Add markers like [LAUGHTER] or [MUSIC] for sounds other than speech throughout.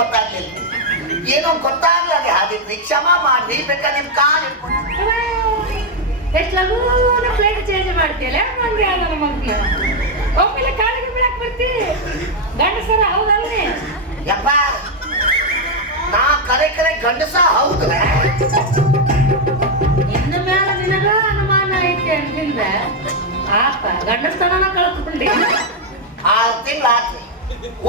ಗೊತ್ತಾಗ್ಲಿಲ್ಲ. ಏನೋ ಗೊತ್ತಾಗ್ಲದೆ ಅದಕ್ಕೆ ಕ್ಷಮ ಮಾಡಿ ಬೇಕಾ ನಿಮ್ ಕಾಲ್ ಹಿಡ್ಕೊಂಡು. ಎಷ್ಟು ಲಗೂನ ಪ್ಲೇಟ್ ಚೇಂಜ್ ಮಾಡ್ತೀಯಲ್ಲ ಮಂದಿ ಆದ ಮಂದಿ ಒಮ್ಮೆಲೆ ಕಾಲಿಗೆ ಬೀಳಕ್ ಬರ್ತಿ. ಗಂಡಸರ ಹೌದಲ್ರಿ? ಯಪ್ಪ ನಾ ಕರೆ ಕರೆ ಗಂಡಸ ಹೌದು. ಇನ್ನ ಮೇಲೆ ನಿನಗ ಅನುಮಾನ ಐತೆ ಅಂದಿಂದ? ಆಪ ಗಂಡಸ್ತನ ಕಳ್ಕೊಂಡಿ. ಆರು ತಿಂಗಳು ಆತ್ರಿ.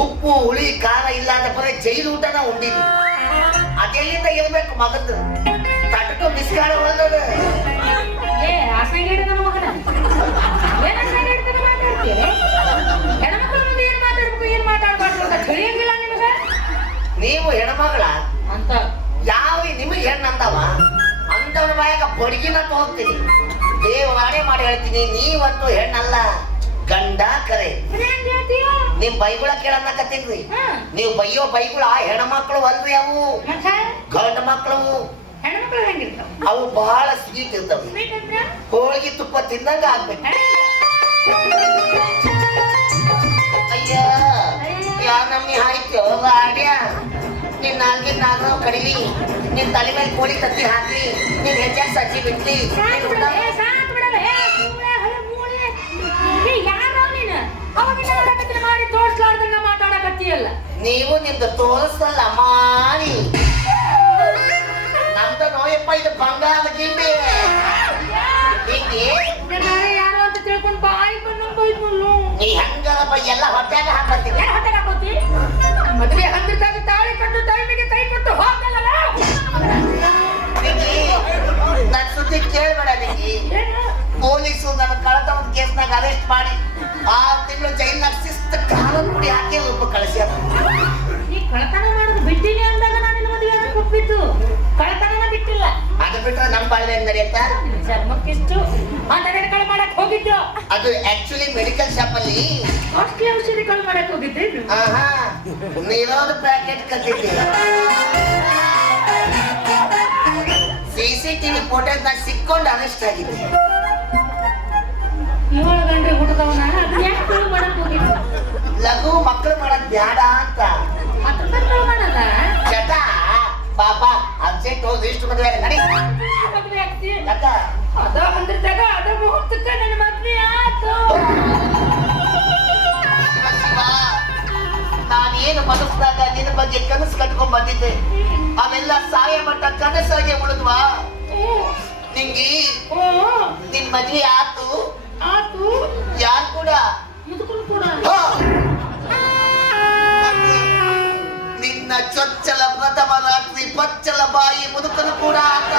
ಉಪ್ಪು ಹುಳಿ ಖಾರ ಇಲ್ಲ ಅಂತ ಬರೀ ಜೈಲು ಊಟನ ಉಂಡಿದ್ವಿ. ಅದೆಲ್ಲಿಂದ ಇರ್ಬೇಕು ಮಗದ್ದು ತಟಕು ತಿಳಿಯಂಗಿಲ್ಲ ನಿಮಗ ನೀವು ಹೆಣ್ಮಗಳ ಅಂತ. ಯಾವ ನಿಮಗೆ ಹೆಣ್ಣು ಅಂದವ? ಅಂದವನ ಬಾಯಾಗ ಬಡಗಿನ ಹೋಗ್ತೀನಿ ದೇವಾಣೆ ಮಾಡಿ ಹೇಳ್ತೀನಿ ನೀವಂತೂ ಹೆಣ್ಣಲ್ಲ. ಗಂಡ ಕರೆ ನಿಮ್ ಬೈಗುಳ ಕೇಳನ್ನಕತ್ತೀನ್ರಿ ನೀವು ಬೈಯೋ ಬೈಗುಳ ಹೆಣ್ಮಕ್ಳು ಅಲ್ರಿ ಅವು. ಗಂಡ ಹೆಂಗಿರ್ತಾವ? ಅವು ಬಹಳ ಸ್ವೀಟ್ ಇರ್ತಾವ. ಹೋಳಿಗೆ ತುಪ್ಪ ತಿಂದಂಗ ಆಗ್ಬೇಕು. ಅಯ್ಯ ಯಾ ನಮ್ಮಿ ಆಯ್ತು ಆಡ್ಯ? ನಿನ್ನ ನಾಲ್ಗೆ ನಾಲ್ಕು ಕಡಿಲಿ. ನಿನ್ ತಲೆ ಮೇಲೆ ಕೋಳಿ ತತ್ತಿ ಹಾಕಿ ನಿನ್ ಹೆಚ್ಚಾಗಿ ಸಜ್ಜಿ ಬಿಡ್ಲಿ ನೀನು? ಮಾಡಿ ತೋರ್ಸ್ಲಾರ್ದಂಗ ಮಾತಾಡಕತ್ತೀಯಲ್ಲ. ನೀವು ನಿಮ್ದು ತೋರಿಸಲ್ಲ ಮಾಡಿ ನಮ್ದ ನೋಯಪ್ಪ ಇದು ಬಂಗಾರದ ಗಿಂಬೆ ಇದನ್ನ ಯಾರೋ ಅಂತ ತಿಳ್ಕೊಂಡು ಬಾಯಿ ಬಂದು ಬೈದ್ನಲ್ಲೋ. ನೀ ಹಂಗಾರ ಬೈ ಎಲ್ಲ ಹೊಟ್ಯಾಗ ಹಾಕತ್ತೀನಿ ಏನ್ ಹೊಟ್ಟೆಗ್ ಹಾಕೋತಿ? ಮದುವೆ ಹಂದಿರ್ದಾಗ ತಾಳಿ ಕಟ್ಟು ತಾಯಿಗೆ ಕೈ ಕೊಟ್ಟು ಹೋಗಲ್ಲ ನನ್ ಸುದ್ದಿ ಕೇಳ್ಬೇಡ ನಿಂಗೆ? ಪೊಲೀಸು ನನ್ನ ಕಳತನ ಕೇಸ್ನಾಗ ಅರೆಸ್ಟ್ ಮಾಡಿ ಶಿಸ್ತ ಮುಡಿ ಹಾಕಿ ಒಬ್ಬ ಕಳಿಸ್ಯಾರ ನೀ ಕಳ್ತನ ಮಾಡೋದು ಬಿಟ್ಟಿನಿ ಅಂದಾಗ ನಾನು ನಿನ್ನ ಮದುವೆ ಆಗಕ್ ಒಪ್ಪಿದ್ದು. ಕಳ್ತನನ ಬಿಟ್ಟಿಲ್ಲ. ಅದು ಬಿಟ್ರೆ ನಮ್ಮ ಬಾಳ್ವೆ ನಡೆಯುತ್ತ? ಚರ್ಮಕ್ಕಿಷ್ಟು ಅಂತ ಕಳ್ ಮಾಡಕ್ ಹೋಗಿದ್ದು. ಅದು ಆಕ್ಚುಲಿ ಮೆಡಿಕಲ್ ಶಾಪ್ ಅಲ್ಲಿ. ಕಾಸ್ಟ್ಲಿ ಔಷಧಿಗಳು ಮಾಡಕ್ ಹೋಗಿದ್ದೆ. ಆಹಾ ನೀರೋದು ಪ್ಯಾಕೆಟ್ ಕಟ್ಟಿದ್ದೆ. ಸಿ ಸಿ ಟಿವಿ ಫೋಟೋಸ್ನಾಗ ಸಿಕ್ಕೊಂಡು ಅರೆಸ್ಟ್ ಆಗಿದೆ ಏಳು ಗಂಟೆ ಹುಡುಗವನ ಅದನ್ನ ಯಾಕೆ ಕಳು ಮಾಡಕ್ ಹೋಗಿದ್ದು ಲಘು ಮಕ್ಕಳು ಮಾಡೋದ್ ಬ್ಯಾಡ ಅಂತ. ಚಟ ಪಾಪ ಅರ್ಜೆಂಟ್ ಹೋಗಿ ಇಷ್ಟು ಮದುವೆ ನಡಿ. ಅದ ಮುಹೂರ್ತಕ್ಕೆ ನನ್ನ ಮದ್ವೆ ಆತು ನಾನೇನು ಮನಸ್ಸಿನಾಗ ನಿನ್ನ ಬಗ್ಗೆ ಕನಸು ಕಟ್ಕೊಂಡ್ ಬಂದಿದ್ದೆ. ಅವೆಲ್ಲ ಸಾಯ ಮಟ್ಟ ಕನಸಾಗೆ ಉಳಿದ್ವಾ? ನಿಂಗೆ ನಿನ್ ಮದ್ವೆ ಆತು? ಆತು? ಯಾರು ಕೂಡ? ಮುದುಕರು ಕೂಡ. ನಿನ್ನ ಚೊಚ್ಚಲ ಪ್ರಥಮ ರಾತ್ರಿ ಪಚ್ಚಲ ಬಾಯಿ ಮುದುಕನು ಕೂಡ ಆತ.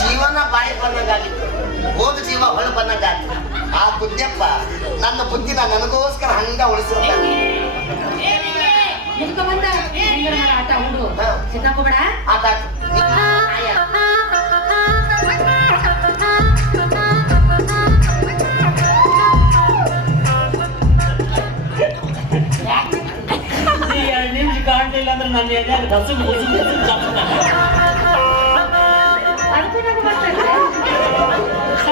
ಜೀವನ ಬಾಯಿ ಬಂದಂಗಾಗಿತ್ತು. ಹೋದ ಜೀವ ಹೊಳು ಬಂದಂಗಾಯ್ತು ಆ ಬುದ್ಧಪ್ಪ ನನ್ನ ಬುದ್ಧಿನ ನನಗೋಸ್ಕರ ಹಂಗ ಉಳಿಸಿರ್ತಾನೆ ಮುದುಕ ಬಂದ? ಹೆಂಗರ ಮಾಡ ಆಟ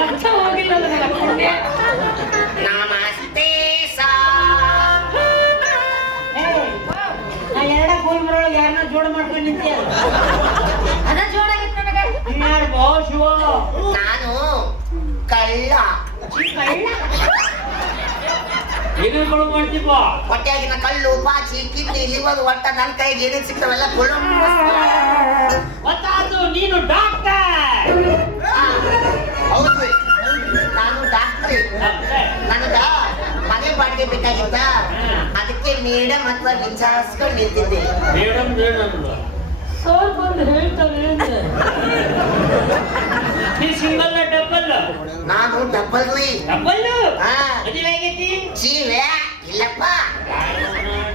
ಅರ್ಥ ಹೋಗಿಲ್ಲ ನನಗೆ ಅಪ್ಪನಿಗೆ. ನಮಸ್ತೆ ಸಾ ನಾ ಎರಡ ಕೂಲ್ ಮರೊಳಗೆ ಯಾರನ್ನ ಜೋಡ ಮಾಡ್ಕೊಂಡು ನಿಂತೆ ಅದ ಜೋರಾಗಿತ್ತು ನನಗೆ ಶಿವ ನಾನು ಕಳ್ಳ ಕಳ್ಳ ಹೊಟ್ಟೆಯಾಗಿನ ಕಲ್ಲು ಪಾಚಿ ಕಿಡ್ನಿ ಲಿವರ್ ಒಟ್ಟ ನನ್ನ ಕೈಗೆ ಏನೇನು ಸಿಗ್ತಾವೆಲ್ಲ ಕುಳಂ ಗೊತ್ತಾಯ್ತು ನೀನು ಡಾಕ್ಟರ್. ಹೌದು ನಾನು ಡಾಕ್ಟರ್. ನನಗ ಮನೆ ಬಾಡಿಗೆ ಬೇಕಾಗಿತ್ತ? ಅದಕ್ಕೆ ಮೇಡಮ್ ಅಥವಾ ನಿಜಾಸ್ಕೊಂಡು ನಿಂತಿದ್ದೆ. ಮೇಡಮ್ ಏನಂದ್ರು ಸೋಲ್ ಬಂದು ಹೇಳ್ತಾರೆ ಅಂದೆ. ನೀ ಸಿಂಗಲ್ ಡಬಲ್ ನಾನು ಡಬ್ಬಲ್ ರೀ. ಡಬ್ಬಲ್ ಹಾ. ಮದುವೆ ಆಗೈತಿ? ಜೀವೆ ಇಲ್ಲಪ್ಪ.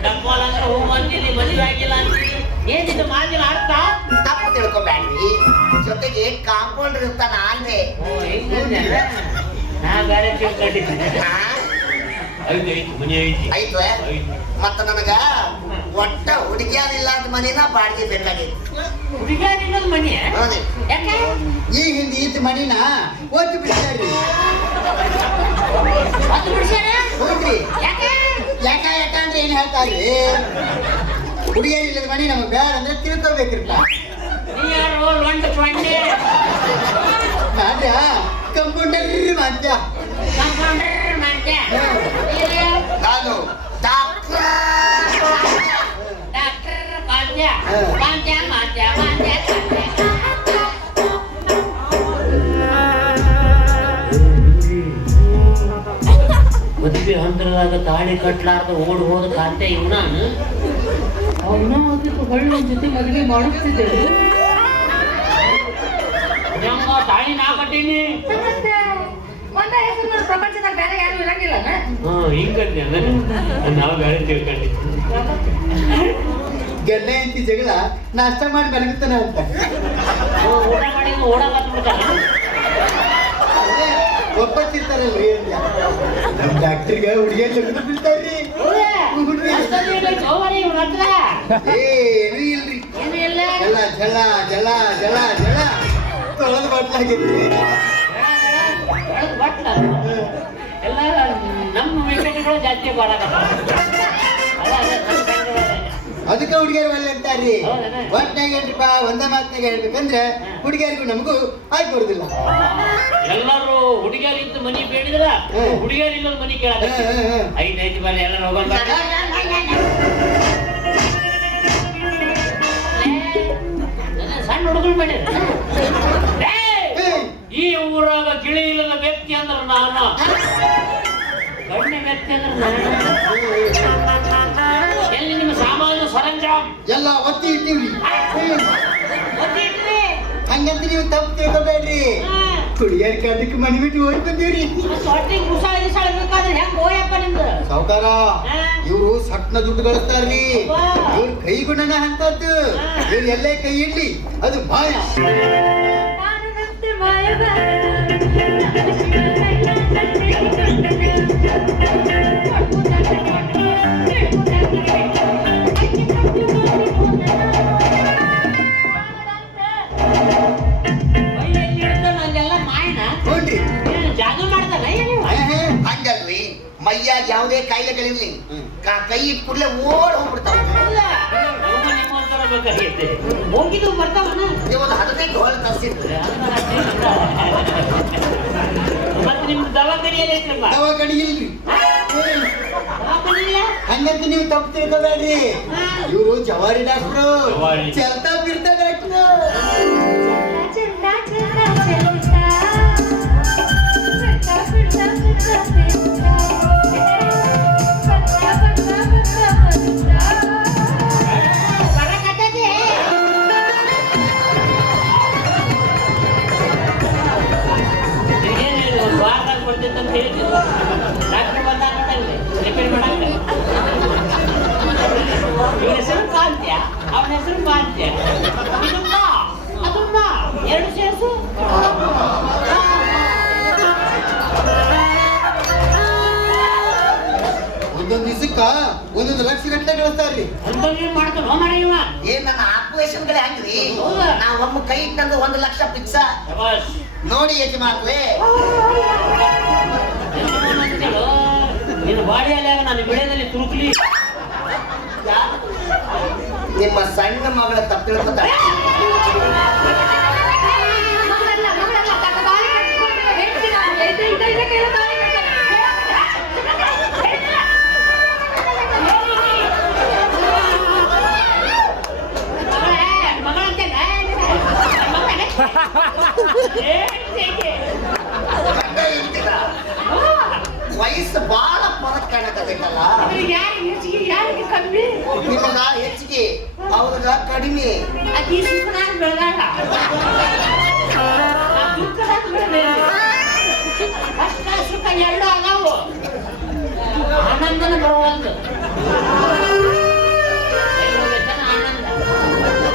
ಡಬ್ಬಲ್ ಅಂದ್ರೆ ಹೂ ಅಂತೀನಿ ಮದುವೆ ಆಗಿಲ್ಲ ಅಂತೀನಿ ಏನಿದು ಮಾತಿನ ಅರ್ಥ? ತಪ್ಪು ತಿಳ್ಕೊಬ್ಯಾಡ್ರಿ ಜೊತೆಗೆ ಕಾಂಪೌಂಡರ್ ಇರ್ತಾನ ಅಂದ್ರೆ ನಾ ಬೇರೆ ಮನೆ ಐತಿ ಮತ್ತ ನನಗ ಒಟ್ಟ ಹುಡುಗಿಯಾರಿಲ್ಲ ಅಂತ ಮನೇನ ಬಾಡಿಗೆ ಬೇಕಾಗಿತ್ತು. ಹುಡುಗಿಯಾರಿಲ್ಲದ ಮನಿ. ಹೌದು ಯಾಕೆ? ಈ ಹಿಂದೆ ಈತ ಮನಿನ ಒತ್ತು ಬಿಡ್ತಾರ್ರಿ ಅದು ಬಿಡ್ಸ್ಯಾರ? ಹೌದ್ರಿ. ಯಾಕೆ? ಯಾಕ ಯಾಕ ಅಂದ್ರೆ ಏನ್ ಹೇಳ್ತಾರ್ರಿ ಹುಡುಗಿಯರ್ ಇಲ್ಲದ ಮಣಿ ನಮಗ್ ಬೇಡ ಅಂದ್ರೆ ತಿಳ್ಕೊಬೇಕ್ರಿಪ್ಪ. ನೀ ಯಾರು? ಲೊಂಡ ಕಂಪೌಂಡರ್ ಮಾತ್ಯ ಕಂಪೌಂಡರ್ ಮಾಡ್ದೆ ನಾನು ಡಾಕ್ಟರ್. ಕಾಂತ್ಯ ಕಾಂತ್ಯ ಮಾತ್ಯ ಮಾತ್ಯ ಕಾಂತ್ಯ ಮದುವೆ ಹಂತರದಾಗ ತಾಳಿ ಕಟ್ಲಾರ್ದ ಓಡಿ ಹೋದ ಕಾಂತೆ ಇವನಾನು ನಾನು ಹೋಗಿತ್ತು ಹೊಳ್ಳಿ ಜೊತೆ ಮದುವೆ ಮಾಡುತ್ತಿದ್ದರು ನಮ್ಮ ತಾಳಿ ನಾ ಕಟ್ಟೀನಿ ಪ್ರಪಂಚದಾಗ ಬೇರೆ ಯಾರು ಇರಂಗಿಲ್ಲ ಹಾ ನಾವು ಬೇರೆ ತಿಳ್ಕೊಂಡಿ ಗಂಡ ಅಂತ ಜಗಳ ನಾಷ್ಟ ಮಾಡಿ ಬೆಳಗುತ್ತಾನೆ ಅಂತ. ಊಟ ಮಾಡಿ ಓಡ ಒಪ್ಪತ್ತಿರ್ತಾರಲ್ರಿ ಅಂತ. ನಮ್ ಡಾಕ್ಟರ್ಗೆ ಹುಡುಗಿಯ ಲಗ್ನ ಬಿಡ್ತಾರ್ರಿ. ಏನು ಇಲ್ರಿ. ಜಲ ಜಲ ಜಲ ಜಲ ಜಲ ತೊಳೆದು ಬಟ್ಲಾಗಿರ್ರಿ ಒಳಗ್ ಬಟ್ಲ. ಎಲ್ಲ ನಮ್ಮ ಮೆಂಟೆಗಳು ಜಾಸ್ತಿ ಬಾಳಕತ್ತಾವ. ಅದಕ್ಕೆ ಹುಡುಗಿಯರು ಒಳ್ಳೆ ಅಂತಾರ್ರಿ? ಒಟ್ನಾಗ ಹೇಳ್ರಿಪ್ಪ ಒಂದ ಮಾತಿನಾಗ ಹೇಳ್ಬೇಕಂದ್ರೆ ಹುಡುಗಿಯರಿಗೂ ನಮಗೂ ಆಯ್ತು ಬರುದಿಲ್ಲ ಎಲ್ಲರೂ ಹುಡುಗಿಯರಿದ್ದು ಮನಿ ಬೇಡಿದ್ರ. ಹುಡುಗಿಯರಿಲ್ಲದ ಮನಿ ಕೇಳಕ ಹ್ಮ್, ಹ್ಮ್, ಹ್ಮ್. ಐದ್ ಐದು ಬಾರಿ ಎಲ್ಲರೂ. ನನ್ನ ಸಣ್ಣ ಹುಡುಗರು ಮಾಡಿದ್ರು! ಈ ಊರಾಗ ಗಿಳಿ ಇಲ್ಲದ ವ್ಯಕ್ತಿ ಅಂದ್ರ ನಾನು ಗಣ್ಯ ವ್ಯಕ್ತಿ ಅಂದ್ರ ನಾನು ಸರಂಜಾಮ್. ಎಲ್ಲ ಒತ್ತಿ ಇಟ್ಟಿವ್ರಿ. ಹಂಗಂತ ನೀವು ತಪ್ಪು ತಿಳ್ಕೊಬೇಡ್ರಿ. ಕುಡಿಯರ್ ಕಾಟಕ್ಕೆ ಮನೆ ಬಿಟ್ಟು ಓಡಿ ಬಂದೀವ್ರಿ. ಸೊಟ್ಟಿಗೆ ಮುಸಾಳ ಗಿಸಾಳ ಬೇಕಾದ್ರೆ ಹೆಂಗ್ ಹೋಯಪ್ಪ ನಿಮ್ದು? ಸಾವುಕಾರ. ಇವ್ರು ಸಟ್ನ ದುಡ್ಡು ಗಳಿಸ್ತಾರ್ರಿ. ಇವ್ರ ಕೈ ಗುಣನ ಅಂತದ್ದು. ಇವ್ರು ಎಲ್ಲೇ ಕೈ ಇಡ್ಲಿ ಅದು ಮಾಯ. ಮೈಯಲ್ಲಿ ಮೈಯಾಗ ಯಾವುದೇ ಕಾಯಿಲೆಗಳಿರ್ಲಿ. ಕಾ- ಇಟ್ ಕೂಡಲೇ ಓಡ್ ಹೋಗ್ಬಿಡ್ತಾವ ಹೋಗಿದ್ದು ಬರ್ತಾವನ ಒಂದು ಹದಿನೈದು ಹೋಳ ತರಿಸಿದ್ರು ಮತ್ತೆ ನಿಮ್ದು ದವಾಖಾನೆಯಲ್ಲಿ ದವಾಖಾನೆ ಇಲ್ರಿ ಹಂಗಂತ ನೀವು ತಪ್ಪು ತಿಳ್ಕೊಬೇಡ್ರಿ ಇವರು ಜವಾರಿ ಡಾಕ್ಟ್ರು ಜವಾರಿ. ಚಲ್ತಾ ಬಿಡ್ತಾ ಡಾಕ್ಟ್ರು ಬರಕತ್ತೈತಿ. ಹೆಸರು ಕಾಂತ್ಯ ಅವನ ಹೆಸರು ಕಾಂತ್ಯ ಇದಮ್ಮ ಅದಮ್ಮ ಎರಡು ಸೇರಿಸು. ಒಂದೊಂದ್ ದಿವಸಕ್ಕ ಒಂದೊಂದು ಲಕ್ಷ ಗಂಟೆ ಗಳಿಸ್ತಾರ್ರಿ ಮಾಡ್ತಾನೆ ಇವ. ಏನ್ ನನ್ನ ಆಪರೇಷನ್ ಗಳೇ ಹಂಗ್ರಿ? ಹೌದಾ? ನಾ ಒಮ್ಮ ಕೈ ಇಟ್ಟಂದು ಒಂದು ಲಕ್ಷ ಪಿಕ್ಸ ಶಬಾಷ್. ನೋಡಿ ಯಜಮಾನಂತೇಳು, ನಿನ್ನ ಬಾಡಿಯಲ್ಲಿ ನಾನು ಬೆಳೆದಲ್ಲಿ ತುರುಕ್ಲಿ. ನಿಮ್ಮ ಸಣ್ಣ ಮಗಳ ತಪ್ಪು ತಿಳ್ಕೊತಾರೆ ಮಗಳಲ್ಲ, ಮಗಳಲ್ಲ, ತನ್ನ ತಾಳಿ ಕಟ್ಟಿಕೊಂಡು ಹೆಂಡ್ತಿ ನಾನು. ಐದು ಐದು ಐದಕ್ಕೆಲ್ಲ ತಾಳಿ ಗಂಡ ಹೆಂಡ್ತಿಗ ವಯಸ್ಸು ಬಹಳ ಫರಕ್ ಕಾಣಕತ್ತೈತಲ್ಲ ಯಾರಿಗೆ ಹೆಚ್ಚಿಗೆ ಯಾರಿಗೆ ಕಮ್ಮಿ ನಿಮಗ ಹೆಚ್ಚಿಗೆ ಅವ್ರಿಗ ಕಡಿಮೆ ಅಕ್ಕಿ ಸುಖನಾಗ ಬೆಳೆದಾಳ ದುಃಖದಾಗ ಬೆಳೆದ ಕಷ್ಟ ಸುಖ ಎರಡು ಅದಾವು ಆನಂದನ ಬರುವಲ್ದು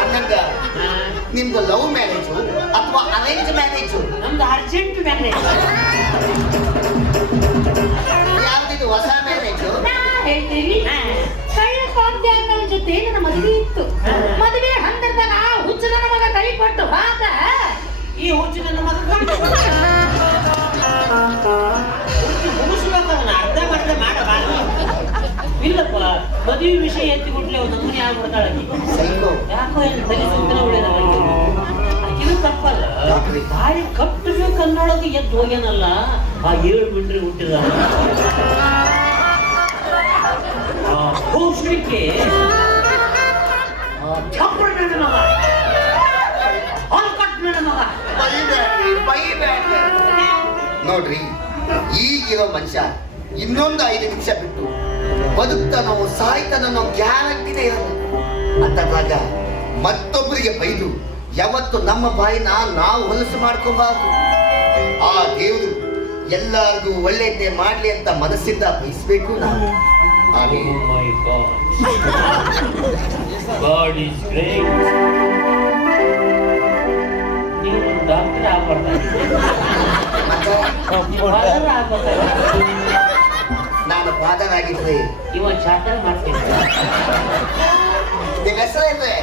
ಆನಂದ ಹಾ. ನಿಮ್ದು ಲವ್ ಮ್ಯಾರೇಜು ಅಥವಾ ಅರೇಂಜ್ ಮ್ಯಾರೇಜು ನಮ್ದು ಅರ್ಜೆಂಟ್ ಮ್ಯಾರೇಜ್ ಯಾವ್ದಿದು ಹೊಸ ಮ್ಯಾರೇಜು ಹೇಳ್ತೀನಿ ಕಳ್ಳ ಕಾಂತಿ ಅನ್ನೋ ಜೊತೆ ನನ್ನ ಮದುವೆ ಇತ್ತು ಹಾಕ ಈ ಹುಚ್ಚು ನನ್ನ ಮಗ ಮುಗಿಸ್ಬೇಕದನ್ನ ಅರ್ಧ ಬರ್ಧ ಮಾಡಬಾರ್ದು. ಇಲ್ಲಪ್ಪ ಮದುವೆ ವಿಷಯ ಎತ್ತಿಬಿಟ್ಲೆ ಒಂದು ನಮೂನೆ ಆಗ್ಬಿಡ್ತಾಳೆ ಆಕಿ. ಸೈಕೋ ಯಾಕೋ ಏನು ತಲೆ ಸುತ್ತಲೇ ಉಳಿದವ ಇದು ತಪ್ಪಲ್ಲ. ಬಾಯಿ ಕಟ್ಟಬೇಕು ಅನ್ನೋಳಗೆ ಎದ್ದು ಹೋಗ್ಯಾನಲ್ಲ. ಆ ಏಳು ಮಿಂಡ್ರಿ ಹುಟ್ಟಿದ ಭೂಷಣಿಕೆ ಚಪ್ಪಳ ನೋಡ್ರಿ ಈಗಿರೋ ಮನುಷ್ಯ ಇನ್ನೊಂದು ಐದು ನಿಮಿಷ ಬಿಟ್ಟು ಬದುಕ್ತಾನೋ ಸಾಯ್ತಾನೋ ಗ್ಯಾರಂಟಿನೇ ಅಂತ ಅಂತದಾಗ ಮತ್ತೊಬ್ಬರಿಗೆ ಬೈದು ಯಾವತ್ತು ನಮ್ಮ ಬಾಯಿನ ನಾವು ಹೊಲಸು ಮಾಡ್ಕೋಬಾರ್ದು. ಆ ದೇವರು ಎಲ್ಲರಿಗೂ ಒಳ್ಳೆಯದೇ ಮಾಡ್ಲಿ ಅಂತ ಮನಸ್ಸಿಂದ ಬಯಸ್ಬೇಕು ನಾವು. ಆಮೇಲೆ [LAUGHS] ಡಾಕ್ಟರ್ ಆಗ್ಬಾರ್ದು ನಾನು ಪಾದನಾಗಿದ್ದೆ ಇವ ಚಾತರ ಮಾಡ್ತೀನಿ ನಿಮ್ಮ ಹೆಸರೇನ್ರಿ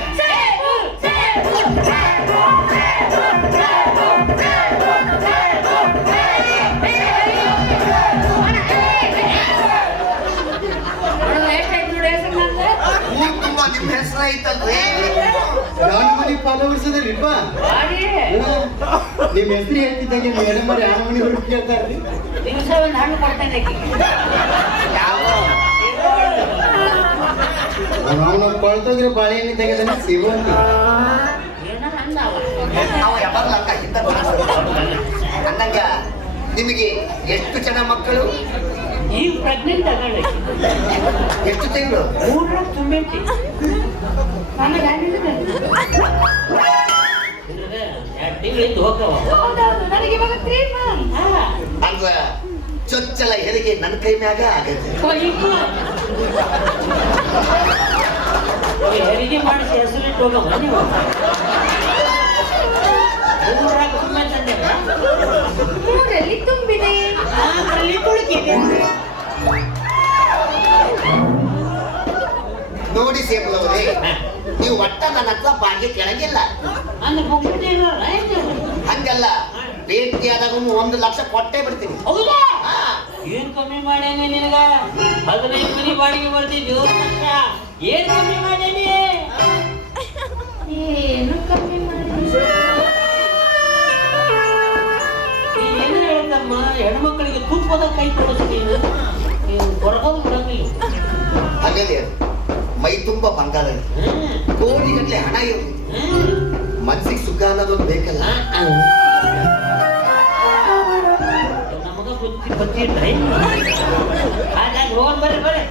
ಎಷ್ಟಾಯ್ತು ನೋಡಿ ಹೆಸರು ನಂದು ಊರ್ ತುಂಬಾ ನಿಮ್ಮ ಹೆಸರು ಐತಲ್ರಿ ನಾನು ಮನೆ ಬಾಡಿ ನಿಮ್ಮ ಹೆಸರು ಹೇಳ್ತಿದ್ದಂಗೆ ಮೇಡಮ್ ಅವ್ರು ಯಾವ ಮನೆ ಹುಡುಗಿ ಕೇಳ್ತಾರ್ರಿ ದಿವಸ ಒಂದು ಹಣ್ಣು ಕೊಡ್ತೇನೆ ಆಕಿಗೆ. ಯಾವ? ಅವನು ಕೊಳ್ತೋದ್ರೆ ಬಾಳೆಹಣ್ಣು ತೆಗೆದ್ರೆ ಸಿಗುವಂತ. ನಾವು ಅಕ್ಕ ನಿಮಗೆ ಎಷ್ಟು ಜನ ಮಕ್ಕಳು? ಈಗ ಪ್ರೆಗ್ನೆಂಟ್ ಅದಾಳೆ ಎಷ್ಟು ತಿಂಗಳು? ಮೂರ ತುಂಬೈತಿ ನನ್ನ ಗಂಡಿನ ಎರಡು ತಿಂಗಳಿಂದ ಹೋಗವ ಹೌದೌದು ನನಗೆ ಇವಾಗ ತ್ರೀ ಮಂತ್ ಚೊಚ್ಚಲ ಹೆರಿಗೆ ನನ್ನ ಕೈ ಮ್ಯಾಗ ಆಗೈತೆ ಹೆರಿಗೆ ಮಾಡಿಸಿ ಹೆಸರಿಟ್ಟು ಹೋಗವ ನೀವು. ತುಂಬ ತುಂಬೈತಂದೆ ಮೂರಲ್ಲಿ ತುಂಬಿದೆ. ನೋಡಿ ಸೇಬುಲವ್ರೆ ನೀವು ಒಟ್ಟ ನನ್ನ ಹತ್ರ ಬಾಗಿ ಕೆಳಗಿಲ್ಲ. ಹಂಗಲ್ಲ ಬೇಟಿ ಆದಾಗ ಒಂದು ಲಕ್ಷ ಕೊಟ್ಟೆ ಬಿಡ್ತೀನಿ. ಹೌದಾ? ಏನು ಕಮ್ಮಿ ಮಾಡೇನಿ ನಿನಗ? ಹದಿನೈದು ಮನಿ ಬಾಡಿಗೆ ಬರ್ತಿದ್ವು ಲಕ್ಷ ಏನ್ ಕಮ್ಮಿ ಮಾಡೇನಿ ಏನು ಕಮ್ಮಿ ಮಾಡಿ ಏನು ಹೇಳ್ತಮ್ಮ ಹೆಣ್ಮಕ್ಳಿಗೆ ತುಪ್ಪದ ಕೈ ಕೊಡಿಸ್ತೀನಿ ನೀವು ಬಿಡಂಗಿಲ್ಲ ಮೈ ತುಂಬ ಬಂಗಾರ ಇದೆ. ಹ್ಮ್. ಕೋಟಿಗಟ್ಟಲೆ ಹಣ ಹ್ಮ್. ಮನ್ಸಿಗೆ ಸುಖ ಅನ್ನೋದೊಂದು ಬೇಕಲ್ಲ ನಮಗ ಬುದ್ಧಿ ಬುದ್ಧಿ ಇಲ್ರಿ ಹಾಗಾಗಿ ಹೋಗೋಣ ಬರ್ರಿ ಬರ್ರಿ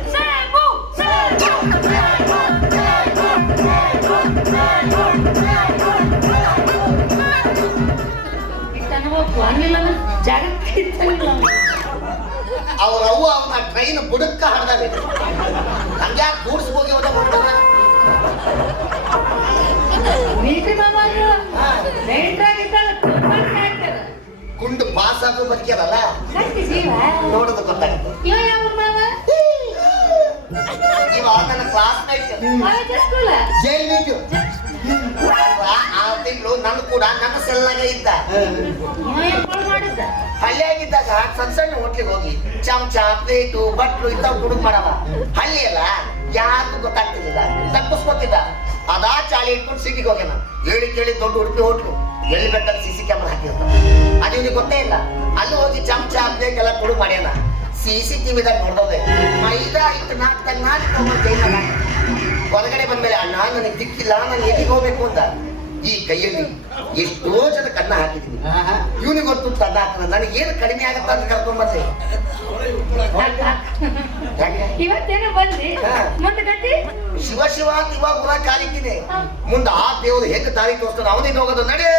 ಅನುಭವ ಹಂಗಿಲ್ಲ ಜಾಗಕ್ಕೆ ಇತ್ತಂಗಿಲ್ಲ ಅವ್ರ ಅವ್ವ ಅವನ ಟ್ರೈನ್ ಬುಡಕ್ಕ ಹಡ್ದಾವೆ ಹಂಗ್ಯಾಕೆ ಕೂಡಿಸ್ಬೋಗಿ ಹೋದ ಮಿಲಿಟರಿ ಕುಂಡು ಗುಂಡು ಪಾಸ್ ಆಗೋ ಜೀವ. ನೋಡೋದು ಗೊತ್ತಾಗುತ್ತೆ. ಇವ ಯಾವ ಮಾವ? ಇವ ನನ್ನ ಸ್ಕೂಲ ಜೈಲ್ ಮೀಟು ಆ ತಿಂಗಳು ನನ್ನ ಕೂಡ ನನ್ನ ಸೆಲ್ನಾಗ ಇದ್ದ. ಮಾಡಿದ್ದ ಹಳ್ಳಿಯಾಗಿದ್ದಾಗ ಸಣ್ಣ ಸಣ್ಣ ಹೋಟ್ಲಿಗೆ ಹೋಗಿ ಚಮಚ, ಪ್ಲೇಟು, ಬಟ್ಲು ಇಂಥವು ಕುಡುಗ್ ಮಾಡವ. ಹಳ್ಳಿ ಅಲ್ಲ ಯಾರಿಗೂ ಗೊತ್ತಾಗ್ತಿರ್ಲಿಲ್ಲ. ತಪ್ಪಿಸ್ಕೊತಿದ್ದ. ಅದಾ ಚಾಳಿ ಇಟ್ಕೊಂಡು ಸಿಟಿಗೆ ಹೋಗ್ಯಾನ. ಹೇಳಿ ಕೇಳಿ ದೊಡ್ಡ ಉಡುಪಿ ಹೋಟ್ಲು. ಎಲ್ಲಿ ಬೇಕಾದ್ರೆ ಸಿ ಸಿ ಕ್ಯಾಮ್ರಾ ಹಾಕಿರ್ತಾನ. ಅದು ಇವ್ನಿಗೆ ಗೊತ್ತೇ ಇಲ್ಲ. ಅಲ್ಲಿ ಹೋಗಿ ಚಮಚ, ಪ್ಲೇಟ್ ಎಲ್ಲ ಕುಡುಗ್ ಮಾಡ್ಯಾನ. ಸಿ ಸಿ ಟಿವಿದಾಗ ನೋಡ್ದವ್ರೆ ಮೈದಾ ಇಟ್ಟು ನಾಲ್ಕು ನಾಲ್ಕು ಹೊರಗಡೆ ಬಂದ್ಮೇಲೆ ಅಣ್ಣ ನನಗೆ ದಿಕ್ಕಿಲ್ಲ ನಾನು ಎಲ್ಲಿಗೆ ಹೋಗ್ಬೇಕು ಅಂತ. ಈ ಕೈಯಲ್ಲಿ ಎಷ್ಟೋ ಜನ ಕಣ್ಣ ಹಾಕಿದ್ದೀನಿ. ಇವನಿಗೆ ಗೊತ್ತು ತನ್ನ ಹಾಕಲ್ಲ ನನಗೆ ಏನು ಕಡಿಮೆ ಆಗತ್ತ ಅಂತ ಕರ್ಕೊಂಡ್ ಬಂದೆ. ಇವತ್ತೇನೋ ಬಂದ್ರಿ? ಹಾ. ಮತ್ತೆ ಗಟ್ಟಿ ಶಿವ ಶಿವ ಅಂತ ಇವಾಗ ಕಾಲಿಕ್ಕಿನಿ. ಮುಂದೆ ಆ ದೇವ್ರು ಹೆಂಗ್ ದಾರಿ ತೋರಿಸ್ತಾನೆ ಅವನಿಗೆ ಹೋಗೋದು ನಡೆ.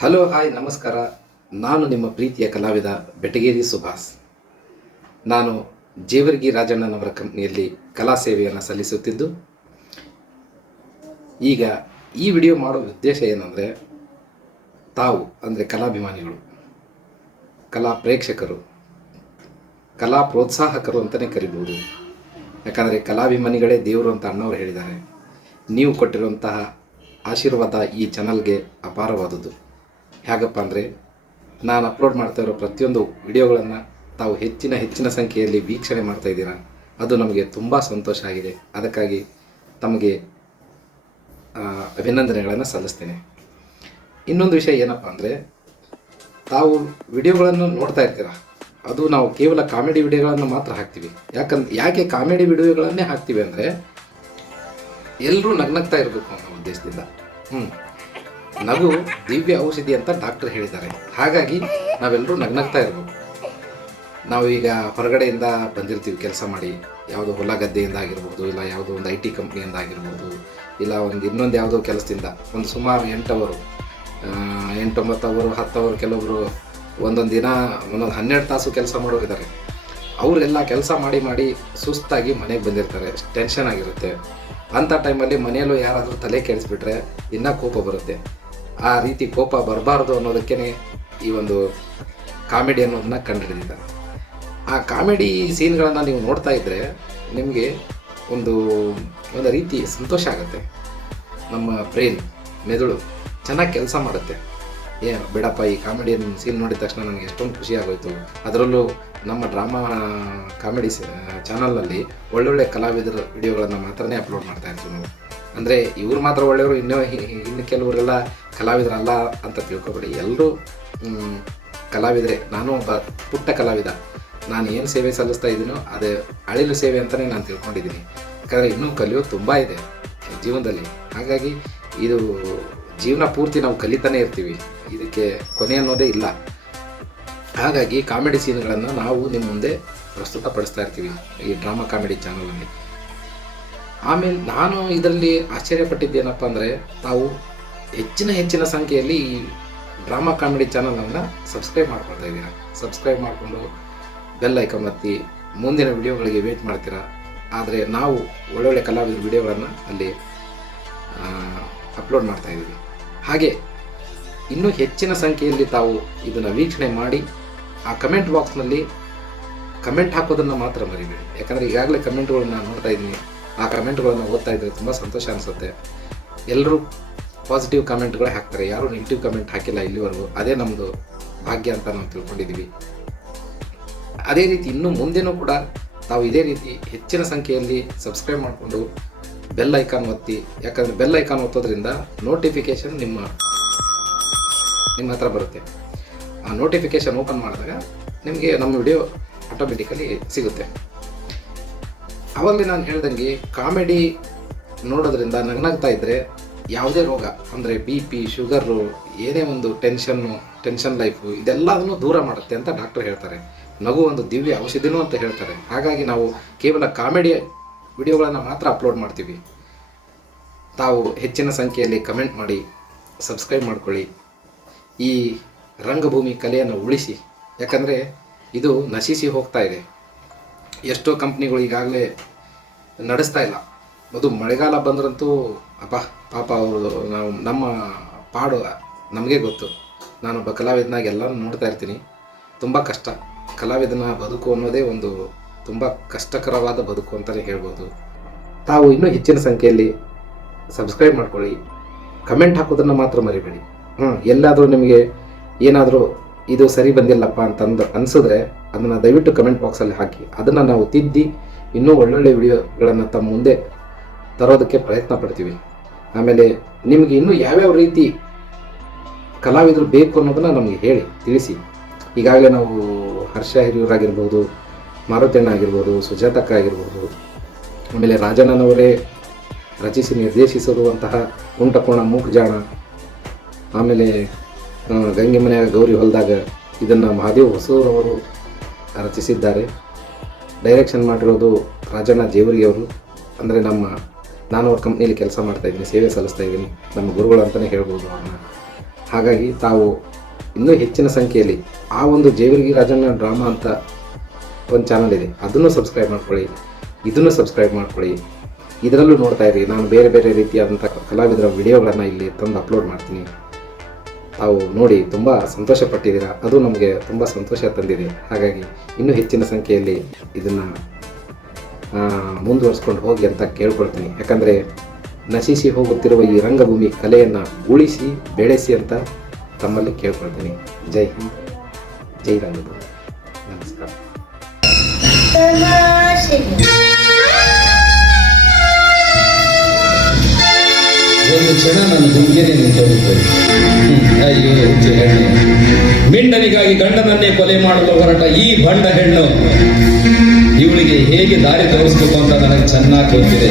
ಹಲೋ ಹಾಯ್ ನಮಸ್ಕಾರ. ನಾನು ನಿಮ್ಮ ಪ್ರೀತಿಯ ಕಲಾವಿದ ಬೆಟಗೇರಿ ಸುಭಾಸ್. ನಾನು ಜೇವರ್ಗಿ ರಾಜಣ್ಣನವರ ಕಂಪ್ನಿಯಲ್ಲಿ ಕಲಾ ಸೇವೆಯನ್ನು ಸಲ್ಲಿಸುತ್ತಿದ್ದು, ಈಗ ಈ ವಿಡಿಯೋ ಮಾಡೋ ಉದ್ದೇಶ ಏನಂದರೆ, ತಾವು, ಅಂದರೆ ಕಲಾಭಿಮಾನಿಗಳು, ಕಲಾ ಪ್ರೇಕ್ಷಕರು, ಕಲಾ ಪ್ರೋತ್ಸಾಹಕರು ಅಂತಲೇ ಕರಿಬೋದು. ಯಾಕಂದರೆ ಕಲಾಭಿಮಾನಿಗಳೇ ದೇವರು ಅಂತ ಅಣ್ಣವರು ಹೇಳಿದ್ದಾರೆ. ನೀವು ಕೊಟ್ಟಿರುವಂತಹ ಆಶೀರ್ವಾದ ಈ ಚಾನಲ್ಗೆ ಅಪಾರವಾದುದು ಹೇಗಪ್ಪ ಅಂದರೆ ನಾನು ಅಪ್ಲೋಡ್ ಮಾಡ್ತಾ ಇರೋ ಪ್ರತಿಯೊಂದು ವಿಡಿಯೋಗಳನ್ನು ತಾವು ಹೆಚ್ಚಿನ ಹೆಚ್ಚಿನ ಸಂಖ್ಯೆಯಲ್ಲಿ ವೀಕ್ಷಣೆ ಮಾಡ್ತಾ ಇದ್ದೀರಾ, ಅದು ನಮಗೆ ತುಂಬ ಸಂತೋಷ ಆಗಿದೆ. ಅದಕ್ಕಾಗಿ ತಮಗೆ ಅಭಿನಂದನೆಗಳನ್ನು ಸಲ್ಲಿಸ್ತೇನೆ. ಇನ್ನೊಂದು ವಿಷಯ ಏನಪ್ಪ ಅಂದರೆ, ತಾವು ವಿಡಿಯೋಗಳನ್ನು ನೋಡ್ತಾ ಇರ್ತೀರ, ಅದು ನಾವು ಕೇವಲ ಕಾಮಿಡಿ ವಿಡಿಯೋಗಳನ್ನು ಮಾತ್ರ ಹಾಕ್ತೀವಿ. ಯಾಕಂದ್ರೆ ಯಾಕೆ ಕಾಮಿಡಿ ವಿಡಿಯೋಗಳನ್ನೇ ಹಾಕ್ತೀವಿ ಅಂದರೆ ಎಲ್ಲರೂ ನಗ್ನಗ್ತಾ ಇರಬೇಕು ಅನ್ನೋ ಉದ್ದೇಶದಿಂದ. ಹ್ಞೂ ನಗು ದಿವ್ಯ ಔಷಧಿ ಅಂತ ಡಾಕ್ಟರ್ ಹೇಳಿದ್ದಾರೆ. ಹಾಗಾಗಿ ನಾವೆಲ್ಲರೂ ನಗ್ನಗ್ತಾ ಇರಬೇಕು. ನಾವು ಈಗ ಹೊರಗಡೆಯಿಂದ ಬಂದಿರ್ತೀವಿ ಕೆಲಸ ಮಾಡಿ. ಯಾವುದೋ ಹೊಲ ಗದ್ದೆಯಿಂದ ಆಗಿರ್ಬೋದು, ಇಲ್ಲ ಯಾವುದೋ ಒಂದು ಐ ಟಿ ಕಂಪ್ನಿಯಿಂದ ಆಗಿರ್ಬೋದು, ಇಲ್ಲ ಒಂದು ಇನ್ನೊಂದು ಯಾವುದೋ ಕೆಲಸದಿಂದ. ಒಂದು ಸುಮಾರು ಎಂಟು ಅವರು ಎಂಟೊಂಬತ್ತು ಅವರು ಹತ್ತು ಅವರು ಕೆಲವೊಬ್ಬರು ಒಂದೊಂದು ದಿನ, ಒಂದೊಂದು ಹನ್ನೆರಡು ತಾಸು ಕೆಲಸ ಮಾಡೋರಿದ್ದಾರೆ. ಅವರೆಲ್ಲ ಕೆಲಸ ಮಾಡಿ ಮಾಡಿ ಸುಸ್ತಾಗಿ ಮನೆಗೆ ಬಂದಿರ್ತಾರೆ. ಟೆನ್ಷನ್ ಆಗಿರುತ್ತೆ. ಅಂಥ ಟೈಮಲ್ಲಿ ಮನೆಯಲ್ಲೂ ಯಾರಾದರೂ ತಲೆ ಕೆಡಿಸ್ಬಿಟ್ರೆ ಇನ್ನೂ ಕೋಪ ಬರುತ್ತೆ. ಆ ರೀತಿ ಕೋಪ ಬರಬಾರ್ದು ಅನ್ನೋದಕ್ಕೇ ಈ ಒಂದು ಕಾಮಿಡಿ ಅನ್ನೋದನ್ನ ಕಂಡುಹಿಡಿದಿದ್ದಾರೆ ಆ ಕಾಮಿಡಿ ಸೀನ್ಗಳನ್ನು ನೀವು ನೋಡ್ತಾ ಇದ್ದರೆ ನಿಮಗೆ ಒಂದು ಒಂದು ರೀತಿ ಸಂತೋಷ ಆಗುತ್ತೆ. ನಮ್ಮ ಬ್ರೈನ್, ಮೆದುಳು ಚೆನ್ನಾಗಿ ಕೆಲಸ ಮಾಡುತ್ತೆ. ಏ ಬಿಡಪ್ಪ, ಈ ಕಾಮಿಡಿಯನ್ನು ಸೀನ್ ನೋಡಿದ ತಕ್ಷಣ ನನಗೆ ಎಷ್ಟೊಂದು ಖುಷಿ ಆಗೋಯ್ತು. ಅದರಲ್ಲೂ ನಮ್ಮ ಡ್ರಾಮಾ, ಕಾಮಿಡಿ ಚಾನಲ್ನಲ್ಲಿ ಒಳ್ಳೊಳ್ಳೆ ಕಲಾವಿದರ, ವಿಡಿಯೋಗಳನ್ನು ಮಾತ್ರನೇ ಅಪ್ಲೋಡ್ ಮಾಡ್ತಾ ಇರ್ತೀವಿ ನಾವು. ಅಂದರೆ ಇವ್ರು ಮಾತ್ರ ಒಳ್ಳೆಯವರು, ಇನ್ನೂ ಇನ್ನು ಕೆಲವರೆಲ್ಲ ಕಲಾವಿದರಲ್ಲ ಅಂತ ತಿಳ್ಕೊಬೇಡಿ. ಎಲ್ಲರೂ ಕಲಾವಿದರೆ, ನಾನು ಒಬ್ಬ ಪುಟ್ಟ ಕಲಾವಿದ. ನಾನು ಏನು ಸೇವೆ ಸಲ್ಲಿಸ್ತಾ ಇದ್ದೀನೋ ಅದೇ ಅಳಿಲು ಸೇವೆ ಅಂತಲೇ ನಾನು ತಿಳ್ಕೊಂಡಿದ್ದೀನಿ. ಯಾಕಂದರೆ ಇನ್ನೂ ಕಲಿಯೋದು ತುಂಬ ಇದೆ ಜೀವನದಲ್ಲಿ. ಹಾಗಾಗಿ ಇದು ಜೀವನ ಪೂರ್ತಿ ನಾವು ಕಲಿತಾನೇ ಇರ್ತೀವಿ. ಇದಕ್ಕೆ ಕೊನೆ ಅನ್ನೋದೇ ಇಲ್ಲ. ಹಾಗಾಗಿ ಕಾಮಿಡಿ ಸೀನ್ಗಳನ್ನು ನಾವು ನಿಮ್ಮ ಮುಂದೆ ಪ್ರಸ್ತುತಪಡಿಸ್ತಾ ಇರ್ತೀವಿ ಈ ಡ್ರಾಮಾ ಕಾಮಿಡಿ ಚಾನಲಲ್ಲಿ. ಆಮೇಲೆ ನಾನು ಇದರಲ್ಲಿ ಆಶ್ಚರ್ಯಪಟ್ಟಿದ್ದೇನಪ್ಪ ಅಂದರೆ, ತಾವು ಹೆಚ್ಚಿನ ಹೆಚ್ಚಿನ ಸಂಖ್ಯೆಯಲ್ಲಿ ಈ ಡ್ರಾಮಾ ಕಾಮಿಡಿ ಚಾನಲನ್ನು ಸಬ್ಸ್ಕ್ರೈಬ್ ಮಾಡ್ಕೊಳ್ತಾ ಇದ್ದೀರಾ? ಸಬ್ಸ್ಕ್ರೈಬ್ ಮಾಡಿಕೊಂಡು ಬೆಲ್ ಐಕಾನ್ ಒತ್ತಿ, ಮುಂದಿನ ವಿಡಿಯೋಗಳಿಗೆ ವೇಟ್ ಮಾಡ್ತೀರಾ? ಆದರೆ ನಾವು ಒಳ್ಳೊಳ್ಳೆ ಕಲಾವಿದರ ವಿಡಿಯೋಗಳನ್ನು ಅಲ್ಲಿ ಅಪ್ಲೋಡ್ ಮಾಡ್ತಾ ಇದ್ದೀವಿ. ಹಾಗೆ, ಇನ್ನೂ ಹೆಚ್ಚಿನ ಸಂಖ್ಯೆಯಲ್ಲಿ ತಾವು ಇದನ್ನು ವೀಕ್ಷಣೆ ಮಾಡಿ, ಆ ಕಮೆಂಟ್ ಬಾಕ್ಸ್ನಲ್ಲಿ ಕಮೆಂಟ್ ಹಾಕೋದನ್ನು ಮಾತ್ರ ಮರಿಬೇಡಿ. ಯಾಕಂದರೆ ಈಗಾಗಲೇ ಕಮೆಂಟ್ಗಳನ್ನ ನೋಡ್ತಾ ಇದ್ದೀನಿ. ಆ ಕಮೆಂಟ್ಗಳನ್ನು ಓದ್ತಾ ಇದ್ರೆ ತುಂಬ ಸಂತೋಷ ಅನಿಸುತ್ತೆ. ಎಲ್ಲರೂ ಪಾಸಿಟಿವ್ ಕಮೆಂಟ್ಗಳೇ ಹಾಕ್ತಾರೆ. ಯಾರೂ ನೆಗೆಟಿವ್ ಕಮೆಂಟ್ ಹಾಕಿಲ್ಲ ಇಲ್ಲಿವರೆಗೂ. ಅದೇ ನಮ್ಮದು ಭಾಗ್ಯ ಅಂತ ನಾವು ತಿಳ್ಕೊಂಡಿದ್ದೀವಿ ಅದೇ ರೀತಿ ಇನ್ನು ಮುಂದೆನೂ ಕೂಡ ತಾವು ಇದೇ ರೀತಿ ಹೆಚ್ಚಿನ ಸಂಖ್ಯೆಯಲ್ಲಿ ಸಬ್ಸ್ಕ್ರೈಬ್ ಮಾಡಿಕೊಂಡು ಬೆಲ್ ಐಕಾನ್ ಒತ್ತಿ, ಯಾಕಂದರೆ ಬೆಲ್ ಐಕಾನ್ ಒತ್ತೋದ್ರಿಂದ ನೋಟಿಫಿಕೇಷನ್ ನಿಮ್ಮ ನಿಮ್ಮ ಹತ್ರ ಬರುತ್ತೆ. ಆ ನೋಟಿಫಿಕೇಷನ್ ಓಪನ್ ಮಾಡಿದಾಗ ನಿಮಗೆ ನಮ್ಮ ವಿಡಿಯೋ ಆಟೋಮೆಟಿಕಲಿ ಸಿಗುತ್ತೆ. ಅವಾಗಲೇ ನಾನು ಹೇಳ್ದಂಗೆ ಕಾಮಿಡಿ ನೋಡೋದ್ರಿಂದ ನಗ್ನಾಗ್ತಾ ಇದ್ದರೆ ಯಾವುದೇ ರೋಗ, ಅಂದರೆ ಬಿ ಪಿ ಶುಗರು ಏನೇ ಒಂದು ಟೆನ್ಷನ್ನು ಟೆನ್ಷನ್ ಲೈಫು ಇದೆಲ್ಲದನ್ನು ದೂರ ಮಾಡುತ್ತೆ ಅಂತ ಡಾಕ್ಟರ್ ಹೇಳ್ತಾರೆ. ನಗು ಒಂದು ದಿವ್ಯ ಔಷಧಿನೂ ಅಂತ ಹೇಳ್ತಾರೆ. ಹಾಗಾಗಿ ನಾವು ಕೇವಲ ಕಾಮಿಡಿ ವಿಡಿಯೋಗಳನ್ನು ಮಾತ್ರ ಅಪ್ಲೋಡ್ ಮಾಡ್ತೀವಿ. ತಾವು ಹೆಚ್ಚಿನ ಸಂಖ್ಯೆಯಲ್ಲಿ ಕಮೆಂಟ್ ಮಾಡಿ ಸಬ್ಸ್ಕ್ರೈಬ್ ಮಾಡ್ಕೊಳ್ಳಿ. ಈ ರಂಗಭೂಮಿ ಕಲೆಯನ್ನು ಉಳಿಸಿ. ಯಾಕಂದರೆ ಇದು ನಶಿಸಿ ಹೋಗ್ತಾ ಇದೆ. ಎಷ್ಟೋ ಕಂಪ್ನಿಗಳು ಈಗಾಗಲೇ ನಡೆಸ್ತಾ ಇಲ್ಲ. ಅದು ಮಳೆಗಾಲ ಬಂದ್ರಂತೂ ಅಪ್ಪ ಪಾಪ ಅವರು ನಾವು ನಮ್ಮ ಪಾಡು ನಮಗೆ ಗೊತ್ತು. ನಾನೊಬ್ಬ ಕಲಾವಿದನಾಗಿ ಎಲ್ಲನೂ ನೋಡ್ತಾ ಇರ್ತೀನಿ. ತುಂಬ ಕಷ್ಟ. ಕಲಾವಿದನ ಬದುಕು ಅನ್ನೋದೇ ಒಂದು ತುಂಬ ಕಷ್ಟಕರವಾದ ಬದುಕು ಅಂತಲೇ ಹೇಳ್ಬೋದು. ತಾವು ಇನ್ನೂ ಹೆಚ್ಚಿನ ಸಂಖ್ಯೆಯಲ್ಲಿ ಸಬ್ಸ್ಕ್ರೈಬ್ ಮಾಡ್ಕೊಳ್ಳಿ. ಕಮೆಂಟ್ ಹಾಕೋದನ್ನು ಮಾತ್ರ ಮರಿಬೇಡಿ. ಹ್ಞೂ ಎಲ್ಲಾದರೂ ನಿಮಗೆ ಏನಾದರೂ ಇದು ಸರಿ ಬಂದಿಲ್ಲಪ್ಪ ಅಂತಂದು ಅನಿಸಿದ್ರೆ ಅದನ್ನು ದಯವಿಟ್ಟು ಕಮೆಂಟ್ ಬಾಕ್ಸಲ್ಲಿ ಹಾಕಿ. ಅದನ್ನು ನಾವು ತಿದ್ದಿ ಇನ್ನೂ ಒಳ್ಳೊಳ್ಳೆ ವಿಡಿಯೋಗಳನ್ನು ತಮ್ಮ ಮುಂದೆ ತರೋದಕ್ಕೆ ಪ್ರಯತ್ನ ಪಡ್ತೀವಿ. ಆಮೇಲೆ ನಿಮಗೆ ಇನ್ನೂ ಯಾವ್ಯಾವ ರೀತಿ ಕಲಾವಿದರು ಬೇಕು ಅನ್ನೋದನ್ನು ನಮಗೆ ಹೇಳಿ, ತಿಳಿಸಿ. ಈಗಾಗಲೇ ನಾವು ಹರ್ಷ ಹಿರಿಯೂರಾಗಿರ್ಬೋದು ಮಾರುತಣ್ಣ ಆಗಿರ್ಬೋದು, ಸುಜಾತಕ್ಕ ಆಗಿರ್ಬೋದು, ಆಮೇಲೆ ರಾಜಣ್ಣನವರೇ ರಚಿಸಿ ನಿರ್ದೇಶಿಸಿರುವಂತಹ ಕುಂಟಕೋಣ ಮೂಕಜಾಣ ಆಮೇಲೆ ಗಂಗೆ ಮನೆಯ ಗೌರಿ ಹೊಲದಾಗ ಇದನ್ನು ಮಹಾದೇವ್ ಹೊಸೂರವರು ರಚಿಸಿದ್ದಾರೆ. ಡೈರೆಕ್ಷನ್ ಮಾಡಿರೋದು ರಾಜಣ್ಣ ಜೇವರಿಯವರು ಅಂದರೆ ನಮ್ಮ ನಾನು ಅವ್ರ ಕಂಪ್ನಿಯಲ್ಲಿ ಕೆಲಸ ಮಾಡ್ತಾ ಇದ್ದೀನಿ, ಸೇವೆ ಸಲ್ಲಿಸ್ತಾ ಇದ್ದೀನಿ, ನಮ್ಮ ಗುರುಗಳು ಅಂತಲೇ ಹೇಳ್ಬೋದು ಅವ್ರನ್ನ. ಹಾಗಾಗಿ ತಾವು ಇನ್ನೂ ಹೆಚ್ಚಿನ ಸಂಖ್ಯೆಯಲ್ಲಿ ಆ ಒಂದು ಜೇವರ್ಗಿ ರಾಜಣ್ಣ ಡ್ರಾಮಾ ಅಂತ ಒಂದು ಚಾನಲ್ ಇದೆ. ಅದನ್ನು ಸಬ್ಸ್ಕ್ರೈಬ್ ಮಾಡ್ಕೊಳ್ಳಿ. ಇದನ್ನು ಸಬ್ಸ್ಕ್ರೈಬ್ ಮಾಡ್ಕೊಳ್ಳಿ. ಇದರಲ್ಲೂ ನೋಡ್ತಾ ಇರಿ. ನಾನು ಬೇರೆ ಬೇರೆ ರೀತಿಯಾದಂಥ ಕಲಾವಿದರ ವಿಡಿಯೋಗಳನ್ನು ಇಲ್ಲಿ ತಂದು ಅಪ್ಲೋಡ್ ಮಾಡ್ತೀನಿ. ತಾವು ನೋಡಿ ತುಂಬ ಸಂತೋಷ ಪಟ್ಟಿದ್ದೀರಾ ಅದು ನಮಗೆ ತುಂಬ ಸಂತೋಷ ತಂದಿದೆ. ಹಾಗಾಗಿ ಇನ್ನೂ ಹೆಚ್ಚಿನ ಸಂಖ್ಯೆಯಲ್ಲಿ ಇದನ್ನು ಮುಂದುವರಿಸ್ಕೊಂಡು ಹೋಗಿ ಅಂತ ಕೇಳ್ಕೊಳ್ತೀನಿ. ಯಾಕಂದರೆ ನಶಿಸಿ ಹೋಗುತ್ತಿರುವ ಈ ರಂಗಭೂಮಿ ಕಲೆಯನ್ನು ಉಳಿಸಿ ಬೆಳೆಸಿ ಅಂತ ತಮ್ಮಲ್ಲಿ ಕೇಳ್ಕೊಳ್ತೀನಿ. ಜೈ ಹಿಂದ್, ಜೈ ರಂಗಭೂಮಿ. ನಮಸ್ಕಾರ. ಒಂದು ಕ್ಷಣ ನನ್ನ ಗುಂಗಿನೇ ನಿಂತೋಗುತ್ತೆ ಅಯ್ಯೋ ಹುಚ್ಚು ಹೆಣ್ಣು ಮಿಂಡನಿಗಾಗಿ ಗಂಡನನ್ನೇ ಕೊಲೆ ಮಾಡಲು ಹೊರಟ ಈ ಬಂಡ ಹೆಣ್ಣು ಇವಳಿಗೆ ಹೇಗೆ ದಾರಿ ತೋರಿಸ್ಬೇಕು ಅಂತ ನನಗೆ ಚೆನ್ನಾಗಿ ಗೊತ್ತಿದೆ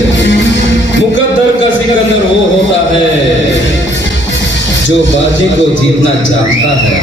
ಮುಖದ್ದರ್ का सिकंदर वो होता है जो बाजी को जीतना चाहता है